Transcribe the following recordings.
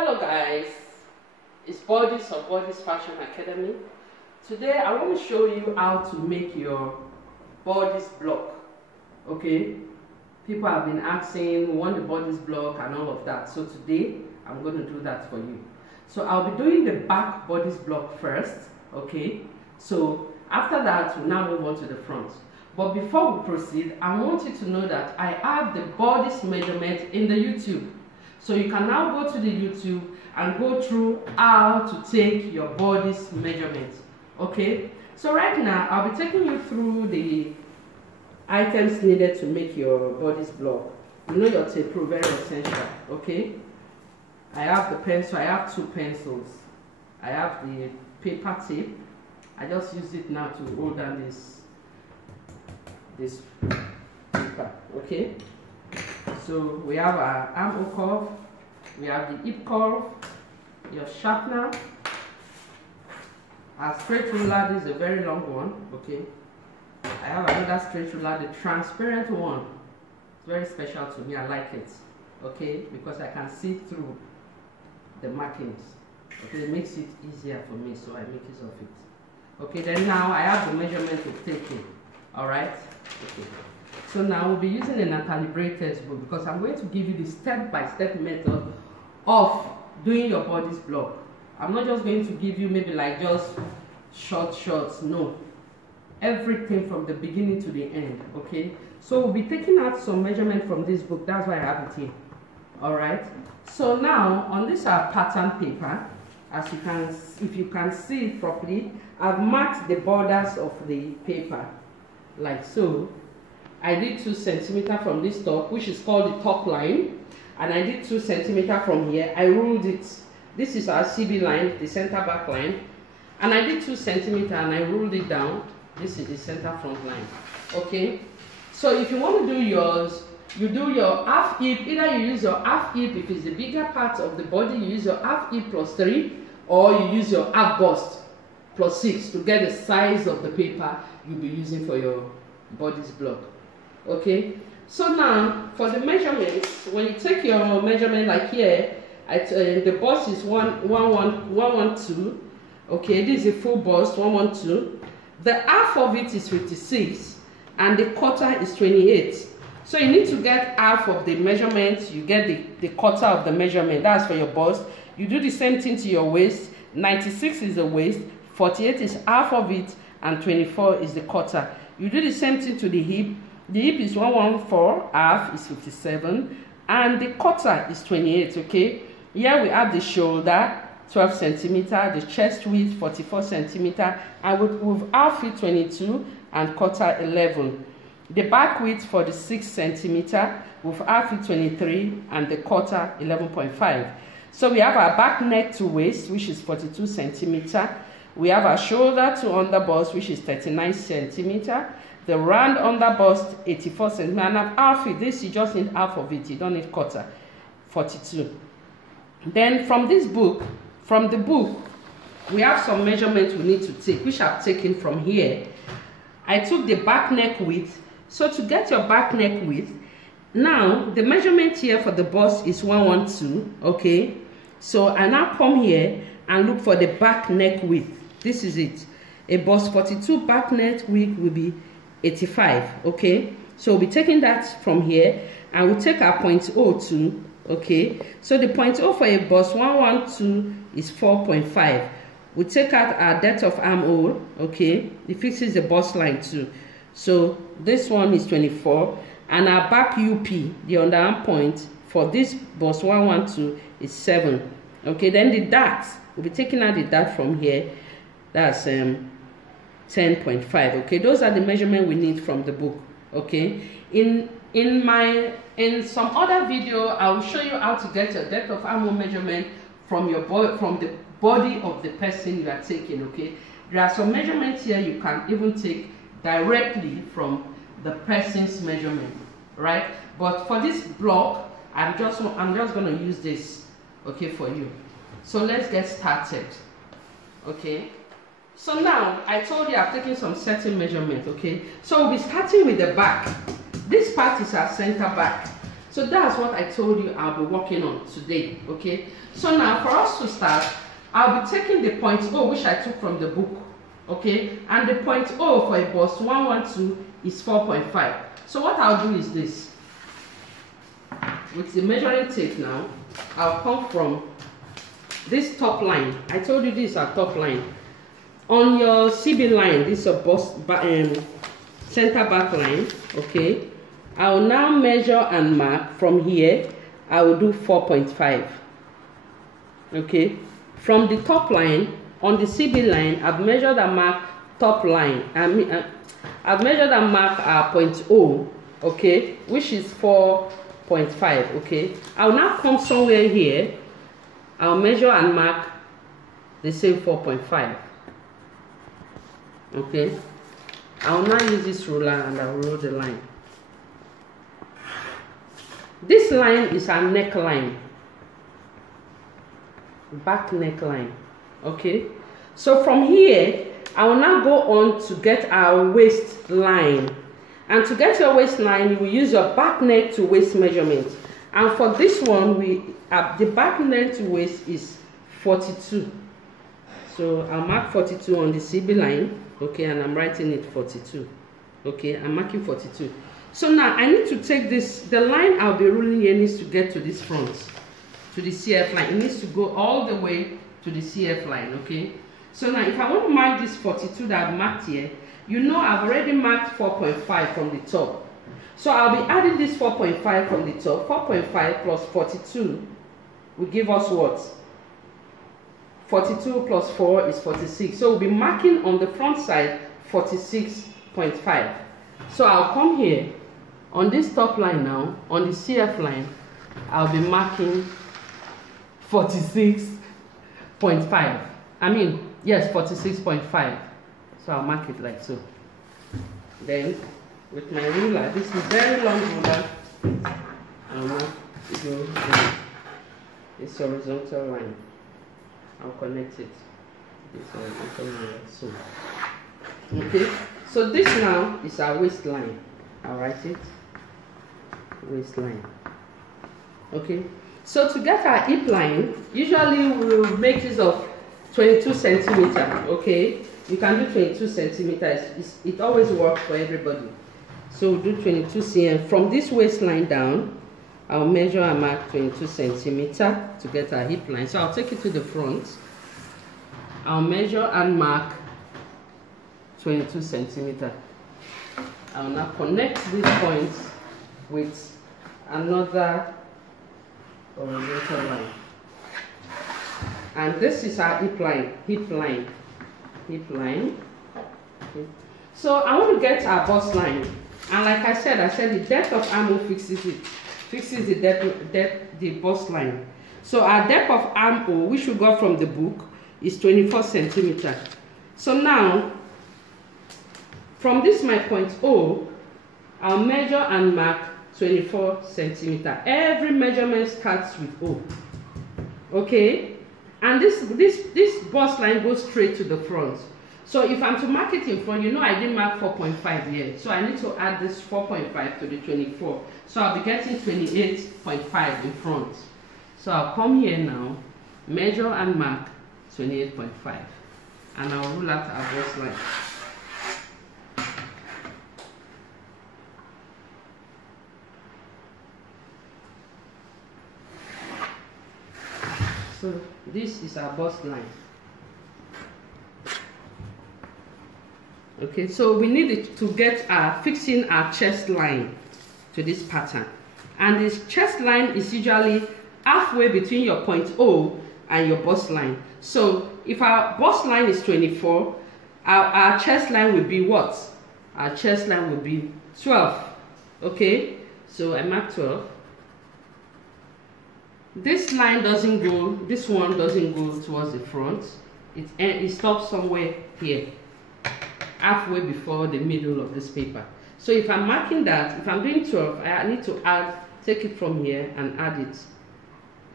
Hello guys, it's Bodice of Bodice Fashion Academy. Today I want to show you how to make your bodice block. Okay, people have been asking, want the bodice block and all of that. So today I'm going to do that for you. So I'll be doing the back bodice block first. Okay, so after that we'll now move on to the front. But before we proceed, I want you to know that I have the bodice measurement in the YouTube. So you can now go to the YouTube and go through how to take your bodice measurement. Okay, so right now I'll be taking you through the items needed to make your bodice block. You know your tape rule, very essential. Okay, I have the pencil, I have 2 pencils, I have the paper tape. I just use it now to hold down this paper. Okay, so we have our armhole curve, we have the hip curve, your sharpener, our straight ruler. This is a very long one. Okay, I have another straight ruler, the transparent one. It's very special to me, I like it. Okay, because I can see through the markings. Okay, it makes it easier for me, so I make use of it. Okay, then now I have the measurement to take in. Alright, okay. So now we'll be using a Untitled textbook because I'm going to give you the step-by-step method of doing your bodice block. I'm not just going to give you maybe like just shots, no. Everything from the beginning to the end, okay? So we'll be taking out some measurement from this book, that's why I have it here. Alright, so now on this pattern paper, as you can, if you can see it properly, I've marked the borders of the paper, like so. I did 2 centimeters from this top, which is called the top line, and I did 2 centimeters from here. I ruled it. This is our CB line, the center back line, and I did 2 centimeters and I ruled it down. This is the center front line. Okay, so if you want to do yours, you do your half hip. Either you use your half hip if it's the bigger part of the body, you use your half hip plus 3, or you use your half bust plus 6 to get the size of the paper you'll be using for your bodice block. Okay, so now for the measurements, when you take your measurement like here, the bust is 112. Okay, this is a full bust, 112. The half of it is 56 and the quarter is 28. So you need to get half of the measurement, you get the quarter of the measurement. That's for your bust. You do the same thing to your waist. 96 is the waist, 48 is half of it, and 24 is the quarter. You do the same thing to the hip. The hip is 114, half is 57, and the quarter is 28. Okay, here we have the shoulder, 12 centimeters, the chest width, 44 centimeters, and with half it 22 and quarter 11. The back width for the 6 centimeters, with half it 23 and the quarter 11.5. So we have our back neck to waist, which is 42 centimeters. We have our shoulder to under bust, which is 39 centimeters. The round under bust, 84 centimeters. And half it, this you just need half of it, you don't need quarter, 42. Then from this book, from the book, we have some measurements we need to take, which I've taken from here. I took the back neck width. So to get your back neck width, now the measurement here for the bust is 112. Okay, so I now come here and look for the back neck width. This is it. A bust 42 back neck width will be 85. Okay, so we'll be taking that from here and we'll take our 0.02. Okay, so the 0.0 for a bust 112 is 4.5. We take out our depth of armhole. Okay, it fixes the bust line too. So this one is 24, and our back UP, the underarm point for this bust 112 is 7. Okay, then the dart, we'll be taking out the dart from here. That's 10.5. Okay, those are the measurements we need from the book. Okay, in some other video I will show you how to get your depth of armhole measurement from your body, from the body of the person you are taking. Okay, there are some measurements here you can even take directly from the person's measurement, right? But for this block, I'm just going to use this, okay, for you. So let's get started. Okay, so now I told you I've taken some certain measurements. Okay, so we'll be starting with the back. This part is our center back. So So that's what I told you I'll be working on today, okay? So now for us to start, I'll be taking the point O, which I took from the book, okay? And the point O for a bust 112 is 4.5. So what I'll do is this. With the measuring tape now, I'll come from this top line. I told you this is our top line. On your CB line, this is a bust center back line, okay? I will now measure and mark from here. I will do 4.5, okay? From the top line, on the CB line, I've measured and marked top line. I've measured and marked our point O, okay, which is 4.5, okay? I'll now come somewhere here. I'll measure and mark the same 4.5, okay? I'll now use this ruler and I'll roll the line. This line is our neckline, back neckline, okay? So from here, I will now go on to get our waistline. And to get your waistline, you will use your back neck to waist measurement. And for this one, the back neck to waist is 42. So I'll mark 42 on the CB line, okay, and I'm writing it 42. Okay, I'm marking 42. So now I need to take this, the line I'll be ruling here needs to get to this front, to the CF line. It needs to go all the way to the CF line, okay? So now if I want to mark this 42 that I've marked here, you know I've already marked 4.5 from the top. So I'll be adding this 4.5 from the top. 4.5 plus 42 will give us what? 42 plus 4 is 46. So we'll be marking on the front side 46.5. So I'll come here on this top line now, on the CF line, I'll be marking 46.5. I mean, yes, 46.5. So I'll mark it like so. Then, with my ruler, this is very long ruler, I'll mark this horizontal line. I'll connect it. This horizontal line like so. Okay, so this now is our waistline. I'll write it. Waistline. Okay, so to get our hip line, usually we'll make use of 22 centimeter. Okay, you can do 22 centimeters. It always works for everybody. So we'll do 22 cm. From this waistline down, I'll measure and mark 22 centimeter to get our hip line. So I'll take it to the front. I'll measure and mark 22 centimeter. I'll now connect these points with another horizontal line. And this is our hip line, Okay. So I want to get our bust line. And like I said the depth of arm fixes the depth, the bust line. So our depth of arm O, which we got from the book, is 24 centimeter. So now, from this my point O, I'll measure and mark 24 centimeter. Every measurement starts with O. Okay? And this bust line goes straight to the front. So if I'm to mark it in front, you know I didn't mark 4.5 yet. So I need to add this 4.5 to the 24. So I'll be getting 28.5 in front. So I'll come here now, measure and mark 28.5. And I'll rule out our bust line. So this is our bust line. Okay, so we need it to get fixing our chest line to this pattern. And this chest line is usually halfway between your point O and your bust line. So if our bust line is 24, our chest line will be what? Our chest line will be 12. Okay, so I mark 12. This line doesn't go, this one doesn't go towards the front. It stops somewhere here, halfway before the middle of this paper. So if I'm marking that, if I'm doing 12, I need to take it from here and add it.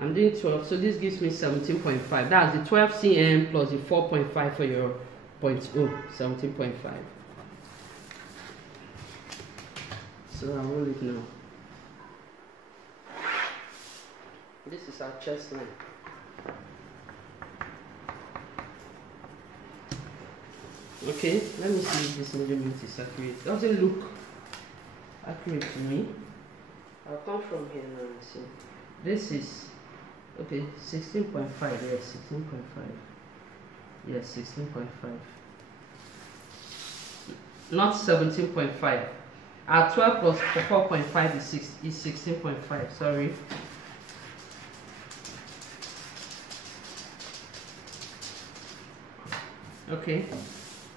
I'm doing 12, so this gives me 17.5. That's the 12 cm plus the 4.5 for your point O, 17.5. So I'll roll it now. This is our chest line. Okay, let me see if this measurement is accurate. Doesn't look accurate to me. I'll come from here now and see. This is, okay, 16.5, yes, 16.5. Yes, 16.5. Not 17.5. Our 12 plus 4.5 is 16.5, sorry. Okay.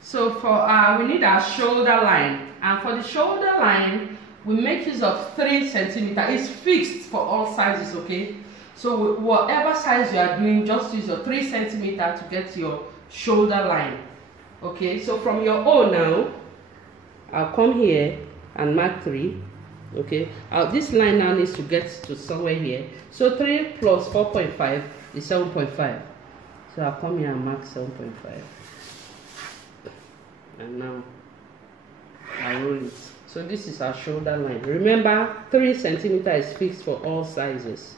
So for we need our shoulder line, and for the shoulder line we make use of 3 centimeters. It's fixed for all sizes, okay? So whatever size you are doing, just use your 3 centimeters to get your shoulder line. Okay, so from your O now, I'll come here and mark 3. Okay, this line now needs to get to somewhere here. So 3 plus 4.5 is 7.5. So I'll come here and mark 7.5. And now I roll it. So this is our shoulder line. Remember, 3 centimeters is fixed for all sizes.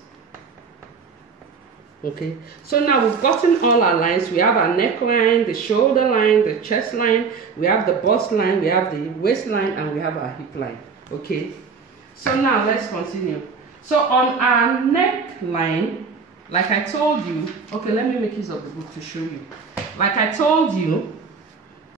Okay, so now we've gotten all our lines. We have our neckline, the shoulder line, the chest line, we have the bust line, we have the waistline, and we have our hip line. Okay, so now let's continue. So on our neckline, like I told you, okay, let me make use of the book to show you. Like I told you,